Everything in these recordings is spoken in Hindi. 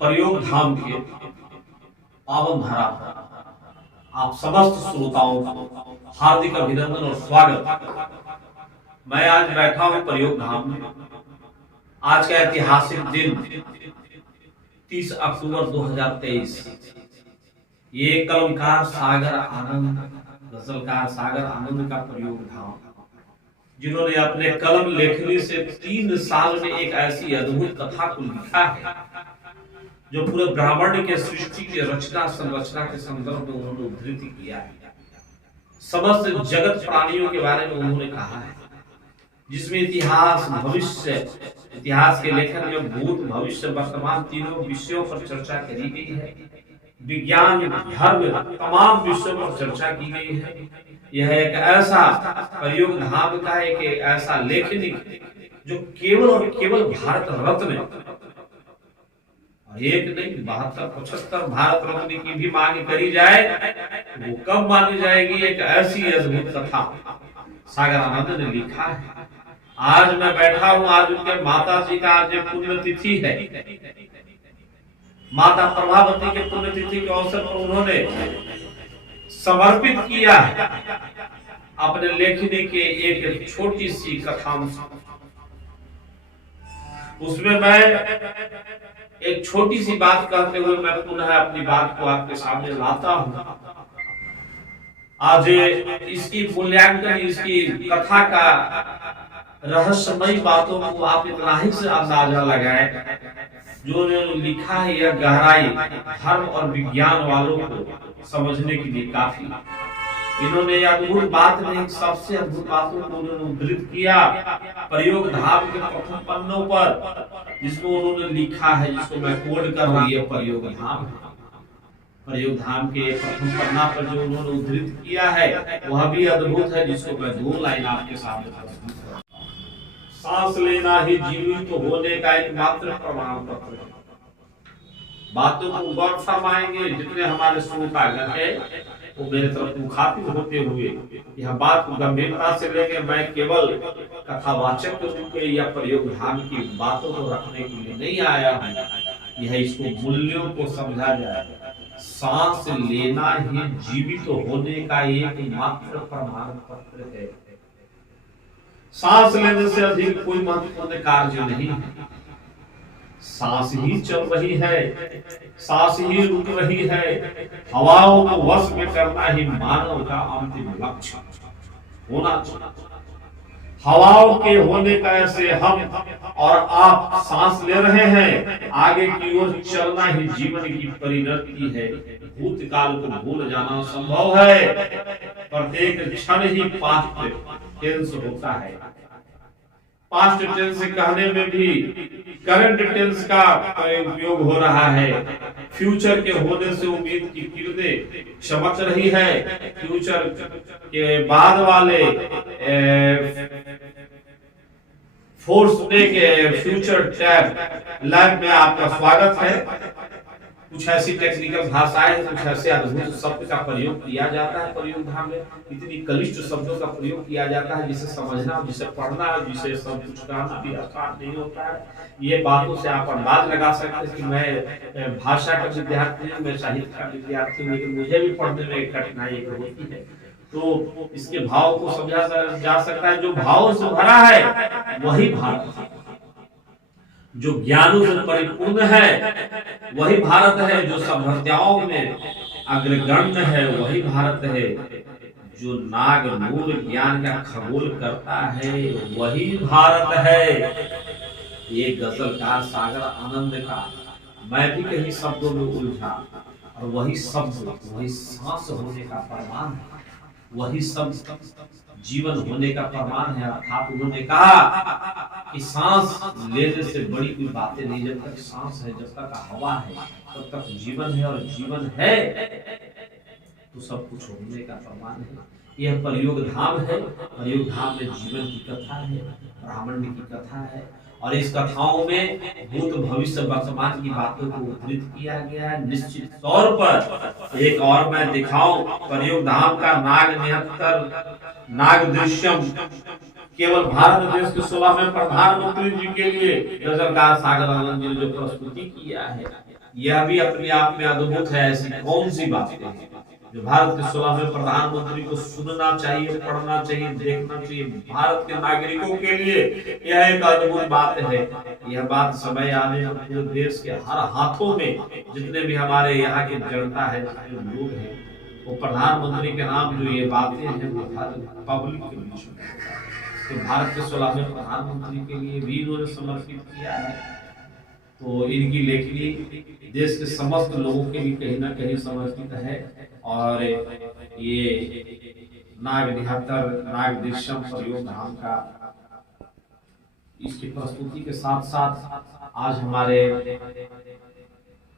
प्रयोग धाम के पावन धारा आप समस्त श्रोताओं को हार्दिक अभिनंदन और स्वागत। मैं आज बैठा हूं प्रयोग धाम में। आज का ऐतिहासिक दिन 30 अक्टूबर 2023। ये कलमकार सागर आनंद, गजलकार सागर आनंद का प्रयोग धाम, जिन्होंने अपने कलम लेखनी से 3 साल में एक ऐसी अद्भुत कथा को लिखा है जो पूरे ब्राह्मण के सृष्टि के रचना संरचना के संदर्भ में उन्होंने उद्धृत किया है। समस्त जगत प्राणियों के बारे में उन्होंने कहा है, जिसमें इतिहास भविष्य, इतिहास के लेखन में भूत भविष्य वर्तमान तीनों विषयों पर चर्चा करी गई है। विज्ञान धर्म तमाम विषयों पर चर्चा की गई है। यह एक ऐसा प्रयोग धाम का एक ऐसा लेखनी जो केवल और केवल भारत रत्न, एक नहीं 72-75 भारत रत्न की भी मांग करी जाए वो कब मानी जाएगी। एक ऐसी अद्भुत कथा सागर आनंद ने लिखा है। आज मैं बैठा हूं, आज उनके माता जी का आज पुण्यतिथि है। माता प्रभावती के पुण्यतिथि के अवसर पर उन्होंने समर्पित किया है अपने लेखनी के एक छोटी सी कथा। उसमें मैं एक छोटी सी बात कहते हुए मैं पुनः अपनी बात को आपके सामने लाता हूं। आज इसकी मूल्यांकन, इसकी कथा का रहस्यमयी बातों को आप इतना ही से अंदाजा लगाए जो उन्होंने लिखा है। यह गहराई धर्म और विज्ञान वालों को समझने के लिए काफी। इन्होंने अद्भुत बात नहीं, सबसे अद्भुत बातों को उन्होंने उद्धृत किया प्रयोग धाम के प्रथम पन्नों पर, जिसको उन्होंने लिखा है, जिसको मैं कोड कर रही है प्रयोग धाम। प्रयोग धाम के प्रथम पन्ना पर जो उन्होंने उद्धृत किया है वह भी अद्भुत है, जिसको मैं 2 लाइन आपके सामने प्रस्तुत कर। सांस लेना ही जीवित होने का एकमात्र प्रमाण पत्र है। बातों को गौर फरमाएंगे जितने हमारे श्रोतागण है वो मेरे तरफ मुखातिब होते हुए यह बात को गंभीरता से लेंगे। मैं केवल कथावाचक के रूप में या प्रयोग धाम की बातों को रखने के लिए नहीं आया हूं। यह इसको मूल्यों को समझा जाए। सांस लेना ही जीवित होने का एकमात्र प्रमाण पत्र है। सांस लेने से अधिक कोई महत्वपूर्ण कार्य नहीं है। सांस ही चल रही है, सांस ही रुक रही है। हवाओं को वश में करना ही मानव का अंतिम लक्ष्य होना चाहिए। हवाओं के होने का ऐसे हम और आप सांस ले रहे हैं, आगे की ओर चलना ही जीवन की परिणति है। भूतकाल को भूल जाना संभव है। प्रत्येक क्षण ही पास्ट टेंस होता है। पास्ट टेंस कहने में भी करंट टेंस का उपयोग हो रहा है। फ्यूचर के होने से उम्मीद की किरणें चमक रही है। फ्यूचर के बाद वाले फोर्स डे के फ्यूचर टैब लैब में आपका स्वागत है। कुछ ऐसी टेक्निकल भाषाएं, कुछ ऐसे अद्भुत शब्द का प्रयोग किया जाता है प्रयोग धाम में। इतनी कलिष्ठ शब्दों का प्रयोग किया जाता है जिसे समझना, जिसे पढ़ना, जिसे सब कुछ करना भी आसान नहीं होता है। ये बातों से आप अंदाज लगा सकते हैं कि मैं भाषा का विद्यार्थी हूँ, मैं साहित्य का विद्यार्थी हूँ, लेकिन मुझे भी पढ़ने में कठिनाई होती है। तो इसके भाव को समझा जा सकता है। जो भाव से भरा है वही भारत है। जो ज्ञानों से परिपूर्ण है वही भारत है। जो सभ्यताओं में अग्रगण्य है वही भारत है। जो नाग मूल ज्ञान का खगोल करता है वही भारत है। ये गजलकार सागर आनंद का मैं भी कहीं शब्दों में उलझा, और वही शब्द वही सांस होने का प्रमाण है, वही शब्द जीवन होने का प्रमाण है। अर्थात उन्होंने कहा कि सांस लेने से बड़ी कोई बातें नहीं। जब तक सांस है, जब तक हवा है, तब तक जीवन है, और जीवन है तो सब कुछ होने का प्रमाण है। यह प्रयोग धाम है। प्रयोग धाम में जीवन की कथा है, ब्राह्मण की कथा है, और इस कथाओं में भूत भविष्य वर्तमान की बातों को उद्धृत किया गया है। निश्चित तौर पर एक और मैं दिखाऊं, प्रयोग धाम का नाग निहत्तर नाग दृश्यम केवल भारत देश के 16वें प्रधानमंत्री जी के लिए गजलकार सागर आनंद जी ने जो प्रस्तुति किया है, यह भी अपने आप में अद्भुत है। ऐसी कौन सी बातें हैं जो भारत के 16वें प्रधानमंत्री को सुनना चाहिए, पढ़ना चाहिए, देखना चाहिए। भारत के नागरिकों के लिए यह एक अद्भुत बात है। यह बात समय आने पर पूरे देश के हर हाथों में जितने भी हमारे यहाँ की जनता है, जितने लोग हैं, वो प्रधानमंत्री के नाम जो ये बातें हैं वो हर पब्लिक के बीच में, तो भारत के 16वें प्रधानमंत्री के लिए भी इन्होंने समर्पित किया है। तो इनकी लेखनी देश के समस्त लोगों के लिए कहीं ना कहीं समर्पित है। और ये नाग निहत्तर नाग दृश्यम प्रयोग धाम का इसकी प्रस्तुति के साथ साथ आज हमारे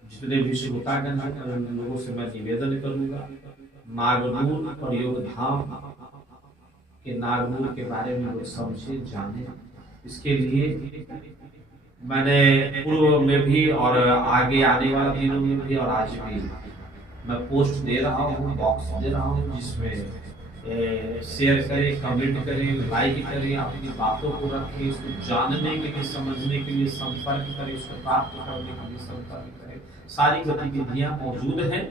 जितने भी श्रोतागण हैं उन लोगों से मैं निवेदन करूंगा, नागनूर प्रयोग धाम के नागनूर के बारे में लोग समझे, जाने। इसके लिए मैंने पूर्व में भी और आगे आने वाले दिनों में भी और आज भी मैं पोस्ट दे रहा हूँ, बॉक्स दे रहा हूँ, जिसमें शेयर करें, कमेंट करें, लाइक करें, अपनी बातों को रखें, इसको जानने के लिए, समझने के लिए संपर्क करें, इसको प्राप्त करने के लिए संपर्क करें। सारी गतिविधियाँ मौजूद हैं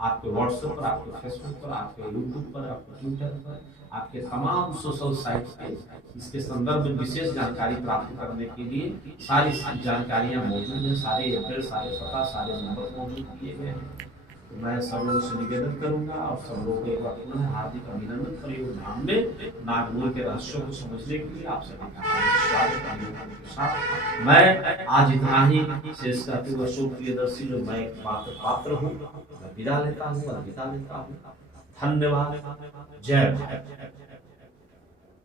आपके व्हाट्सएप पर, आपके फेसबुक पर, आपके यूट्यूब पर, आपके ट्विटर पर, आपके तमाम सोशल साइट पे इसके संदर्भ में विशेष जानकारी प्राप्त करने के लिए सारी जानकारियां मौजूद हैं। सारे एड्रेस, सारे पता, सारे नंबर मौजूद किए गए हैं। तो मैं सब लोगों से निवेदन करूंगा और सब लोगों को एक बार पुनः हार्दिक अभिनंदन प्रयोग धाम में नागनूर के रहस्यों को समझने के लिए आप सभी का साथ मैं आज इतना ही शेष करते हुए अशोक प्रियदर्शी जो मैं एक पात्र हूँ, विदा लेता हूँ, अलविदा लेता हूँ। धन्यवाद। जय भारत।